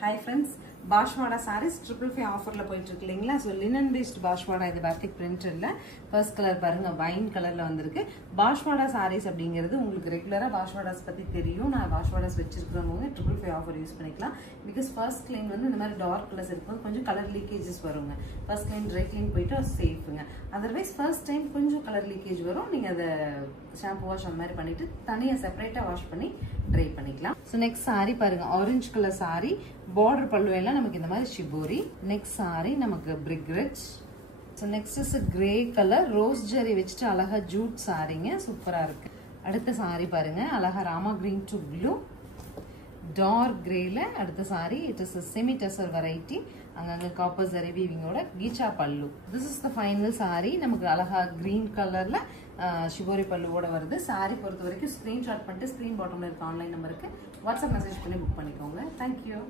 Hi friends, Bashwada sarees 555 offer la போயிட்டு இருக்கு இல்லீங்களா சோ linen based Bashwada இது batik print இல்ல first color பாருங்க wine கலர்ல வந்திருக்கு Bashwada sarees அப்படிங்கிறது உங்களுக்கு ரெகுலரா Bashwadas பத்தி தெரியும் நான் Bashwadas வெச்சிருக்கறவங்க 555 offer யூஸ் பண்ணிக்கலாம் because first clean வந்து இந்த மாதிரி dark colors இருக்கும் கொஞ்சம் color leakages வருங்க first clean dry clean போய்ட்டு சேஃப்ங்க otherwise first time கொஞ்சம் color leakage வரும் நீங்க அத shampoo wash அந்த மாதிரி பண்ணிட்டு தனியா செப்பரேட்டா வாஷ் பண்ணி dry பண்ணிக்கலாம் so next saree பாருங்க orange color saree border pallu எல்லாம் நமக்கு இந்த மாதிரி shibori next saree நமக்கு brick rich so next is a gray color rose jerry வெச்சிட்டு அழகா jute சாரீங்க சூப்பரா இருக்கு அடுத்த saree பாருங்க அழகா rama green to blue dark gray ல அடுத்த saree it is a semi tussar variety அங்கங்க copper zari weaving ஓட கீச்சா பல்லு this is the final saree நமக்கு அழகா green கலர்ல shibori pallu ஓட வருது saree பொறுத்த வரைக்கும் screenshot பண்ணிட்டு screen bottomல இருக்க ஆன்லைன் நம்பருக்கு வாட்ஸ்அப் மெசேஜ் பண்ணி புக் பண்ணிக்கோங்க thank you